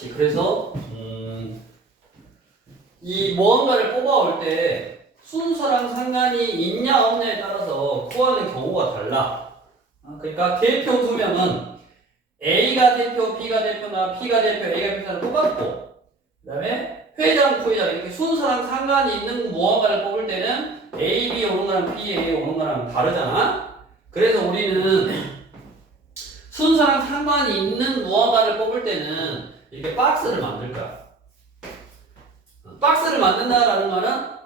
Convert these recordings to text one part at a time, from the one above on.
그렇지. 그래서 이 무언가를 뽑아올 때 순서랑 상관이 있냐 없냐에 따라서 구하는 경우가 달라. 그러니까 대표 두 명은 A가 대표, B가 대표나 P가 대표, A가 대표는 똑같고, 그 다음에 회장, 부회장 이렇게 순서랑 상관이 있는 무언가를 뽑을 때는 A, B 오는 거랑 B, A 오는 거랑 다르잖아. 그래서 우리는 순서랑 상관이 있는 무언가를 뽑을 때는 이렇게 박스를 만들 거야. 박스를 만든다라는 거는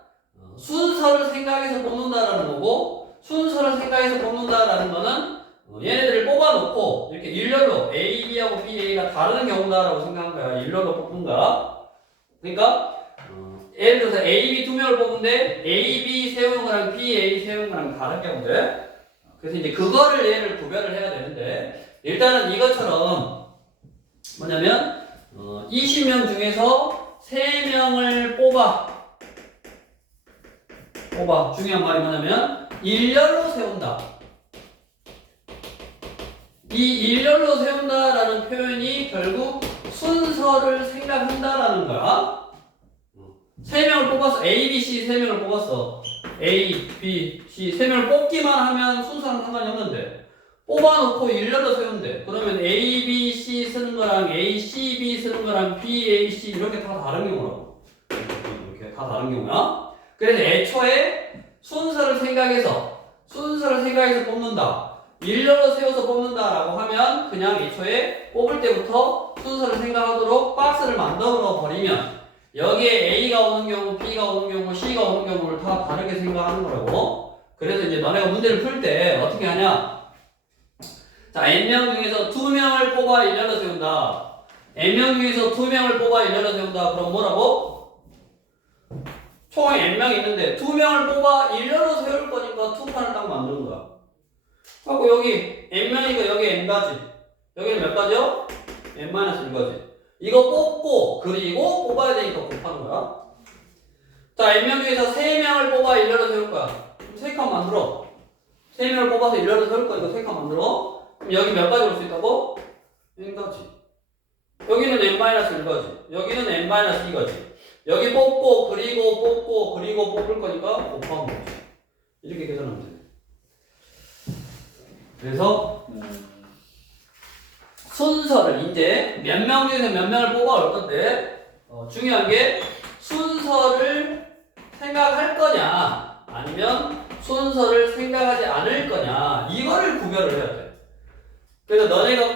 순서를 생각해서 뽑는다라는 거고, 순서를 생각해서 뽑는다라는 거는 얘네들을 뽑아놓고 이렇게 일렬로 A, B하고 B, A가 다른 경우다라고 생각한 거야. 일렬로 뽑은 거야. 그러니까 예를 들어서 A, B 두 명을 뽑는데 A, B 세우는 거랑 B, A 세우는 거랑 다른 경우들. 그래서 이제 그거를 얘를 구별을 해야 되는데, 일단은 이것처럼 뭐냐면 20명 중에서 3명을 뽑아. 중요한 말이 뭐냐면 일렬로 세운다. 이 일렬로 세운다라는 표현이 결국 순서를 생각한다라는 거야. 3명을 뽑았어. A, B, C 3명을 뽑았어. A, B, C 3명을 뽑기만 하면 순서랑 상관이 없는데, 뽑아놓고 일렬로 세운대. 그러면 A, B, C 쓰는 거랑 A, C, B 쓰는 거랑 B, A, C 이렇게 다 다른 경우라고. 이렇게 다 다른 경우야. 그래서 애초에 순서를 생각해서 뽑는다. 일렬로 세워서 뽑는다라고 하면 그냥 애초에 뽑을 때부터 순서를 생각하도록 박스를 만들어 버리면 여기에 A가 오는 경우, B가 오는 경우, C가 오는 경우를 다 다르게 생각하는 거라고. 그래서 이제 너네가 문제를 풀 때 어떻게 하냐? 자, N명 중에서 2명을 뽑아 일렬로 세운다. N명 중에서 2명을 뽑아 일렬로 세운다. 그럼 뭐라고? 총 N명이 있는데 2명을 뽑아 일렬로 세울 거니까 2판을 딱 만드는 거야. 하고 여기 N명이니까 여기 N가지. 여기는 몇 가지요? N-1가지. 이거 뽑고 그리고 뽑아야 되니까 곱하는 거야. 자, N명 중에서 3명을 뽑아 일렬로 세울 거야. 그럼 3칸 만들어. 3명을 뽑아서 일렬로 세울 거니까 3칸 만들어. 그럼 여기 몇 가지 올 수 있다고? N가지. 여기는 N-1가지. 여기는 N-2가지. 여기 뽑고 그리고 뽑을 거니까 곱하면 되지. 이렇게 계산하면 돼. 그래서 순서를 이제 몇 명 중에서 몇 명을 뽑아올 건데, 중요한 게 순서를 생각할 거냐 아니면 순서를 생각하지 않을 거냐, 이거를 구별을 해야 돼. 그래서 너네가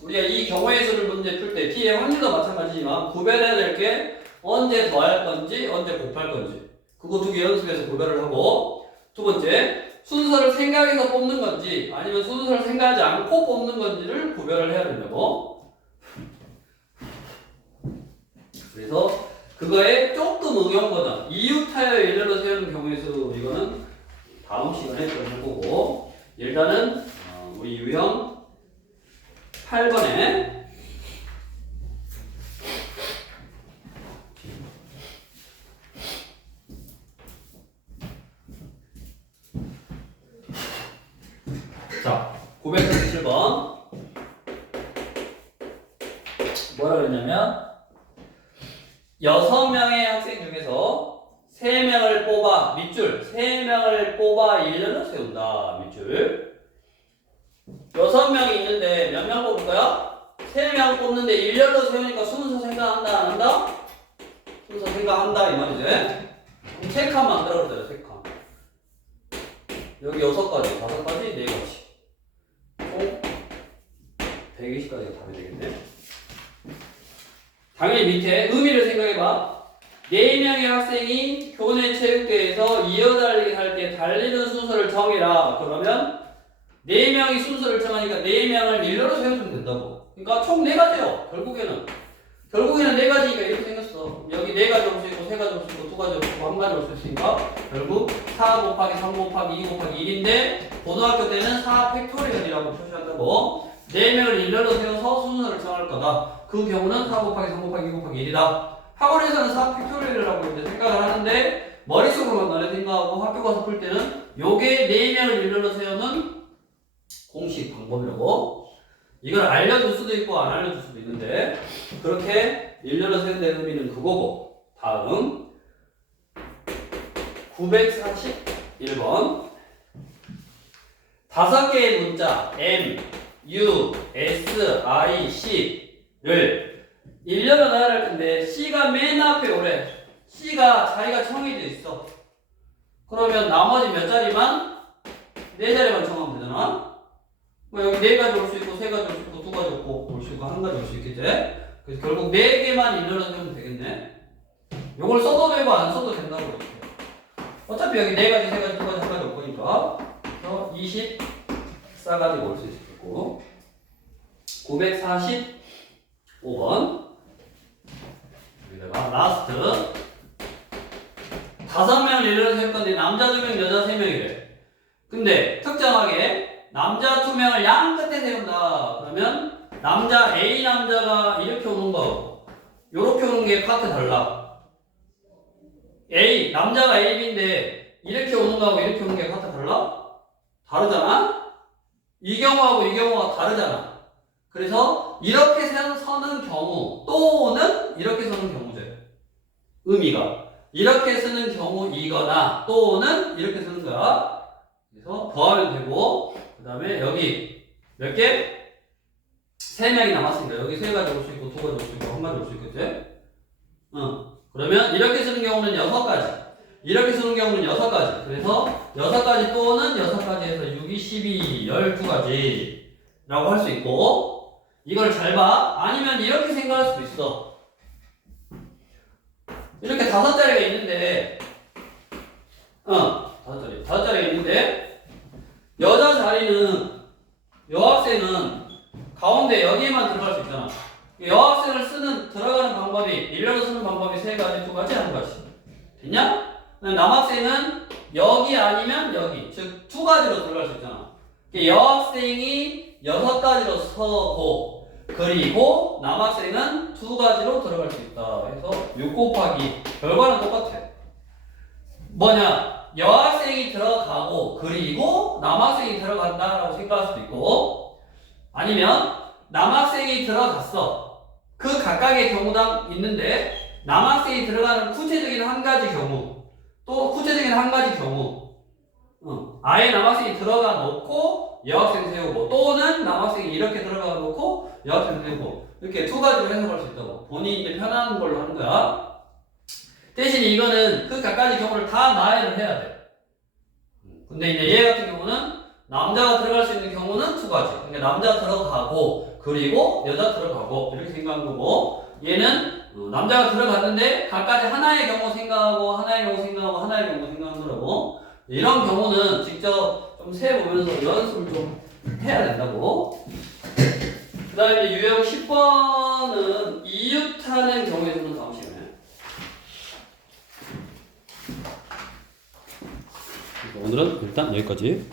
우리가 이 경우의 수를 문제 풀 때 T의 확률도 마찬가지지만 구별해야 될 게 언제 더할 건지 언제 곱할 건지, 그거 2개 연습해서 구별을 하고, 두 번째 순서를 생각해서 뽑는 건지 아니면 순서를 생각하지 않고 뽑는 건지를 구별을 해야 된다고. 그래서 그거에 조금 응용 버전, 이웃하여 일렬로 세우는 경우의 수, 이거는 다음 시간에 좀 해보고, 일단은 우리 유형 8번에 자, 937번 뭐라 그랬냐면 6명의 학생 중에서 3명을 뽑아 밑줄 3명을 뽑아 일렬로 세운다. 밑줄 6명이 있는데 몇 명 뽑을 거야? 3명 뽑는데 일렬로 세우니까 순서 생각한다 안 한다? 순서 생각한다 이 말이지. 그럼 3칸 만들어 그러잖아. 3칸. 여기 6가지, 5가지, 4가지. 총 120가지가 답이 되겠네. 당연히 밑에 의미를 생각해봐. 4명의 학생이 교내 체육대회에서 이어달리기 할 때 달리는 순서를 정해라. 그러면 4명이 순서를 정하니까 4명을 일렬로 세워주면 된다고. 그러니까 총 4가지요. 결국에는 4가지니까 이렇게 생겼어. 여기 4가지 올 수 있고 3가지 올 수 있고 2가지 올 수 있고 1가지 올 수 있으니까 결국 4 곱하기 3 곱하기 2 곱하기 1인데 고등학교 때는 4 팩토리얼이라고 표시한다고. 4명을 일렬로 세워서 순서를 정할 거다. 그 경우는 4 곱하기 3 곱하기 2 곱하기 1이다. 학원에서는 4 팩토리얼이라고 이제 생각을 하는데 머릿속으로만 너네 생각하고 학교 가서 풀 때는 요게 4명을 일렬로 세우는 공식 방법이라고. 이걸 알려줄 수도 있고 안 알려줄 수도 있는데 그렇게 일렬로 세운다는 의미는 그거고. 다음 941번 5개의 문자 M, U, S, I, C를 일렬로 나열할 텐데 C가 맨 앞에 오래. C가 자기가 정해져 있어. 그러면 나머지 몇 자리만? 4자리만 정하면 되잖아. 뭐 여기 4가지 올 수 있고 3가지 올 수 있고 2가지 올 수 있고 1가지 올 수 있겠지. 그래서 결국 4개만 일렬로 세우면 되겠네. 요걸 써도 되고 안 써도 된다고 이렇게. 어차피 여기 4가지, 3가지, 2가지, 1가지 올 거니까. 그래서 24가지 올 수 있겠고. 945번. 여기다가 라스트. 5명을 일렬로 세울 건데 남자 2명, 여자 3명이래. 근데 특정하게 남자 2명을 양 끝에 세운다. 그러면 남자 A 남자가 이렇게 오는 거하고 요렇게 오는 게 각각 달라. A 남자가 AB인데 이렇게 오는 거하고 이렇게 오는 게 각각 달라? 다르잖아? 이 경우하고 이 경우가 다르잖아. 그래서 이렇게 서는 경우 또는 이렇게 서는 경우제. 의미가 이렇게 쓰는 경우이거나 또는 이렇게 쓰는 거야. 그래서 더하면 되고 그 다음에 여기 몇 개? 3명이 남았으니까 여기 3가지 올 수 있고 2가지 올 수 있고 1가지 올 수 있겠지? 그러면 이렇게 쓰는 경우는 6가지 이렇게 쓰는 경우는 6가지 그래서 6가지 또는 6가지에서 6, 2, 12, 12가지 라고 할 수 있고 이걸 잘 봐. 아니면 이렇게 생각할 수도 있어. 이렇게 5자리가 있는데 5자리가 있는데 여자 자리는 여학생은 가운데 여기에만 들어갈 수 있잖아. 여학생을 들어가는 방법이 일렬로 쓰는 방법이 3가지, 2가지, 1가지. 됐냐? 남학생은 여기 아니면 여기, 즉 2가지로 들어갈 수 있잖아. 여학생이 6가지로 서고 그리고 남학생은 2가지로 들어갈 수 있다. 그래서 6 곱하기 결과는 똑같아. 뭐냐? 여학생이 들어가고 그리고 남학생이 들어간다라고 생각할 수도 있고 아니면 남학생이 들어갔어. 그 각각의 경우당 있는데 남학생이 들어가는 구체적인 한 가지 경우 또 구체적인 한 가지 경우 아예 남학생이 들어가 놓고 여학생 세우고 또는 남학생이 이렇게 들어가 놓고 여학생 세우고 이렇게 2가지로 해석할 수 있다고. 본인이 이제 편한 걸로 하는 거야. 대신 이거는 그 각가지 경우를 다 나열을 해야 돼. 근데 이제 얘 같은 경우는 남자가 들어갈 수 있는 경우는 2가지. 그러니까 남자 들어가고 그리고 여자 들어가고 이렇게 생각한 거고 얘는 남자가 들어갔는데 각가지 하나의 경우 생각하고 하나의 경우 생각하고 하나의 경우 생각하는 거라고. 이런 경우는 직접 좀 세보면서 연습을 좀 해야 된다고. 그 다음에 유형 10번은 이웃하는 경우에서는 다음 시간에 오늘은 일단 여기까지.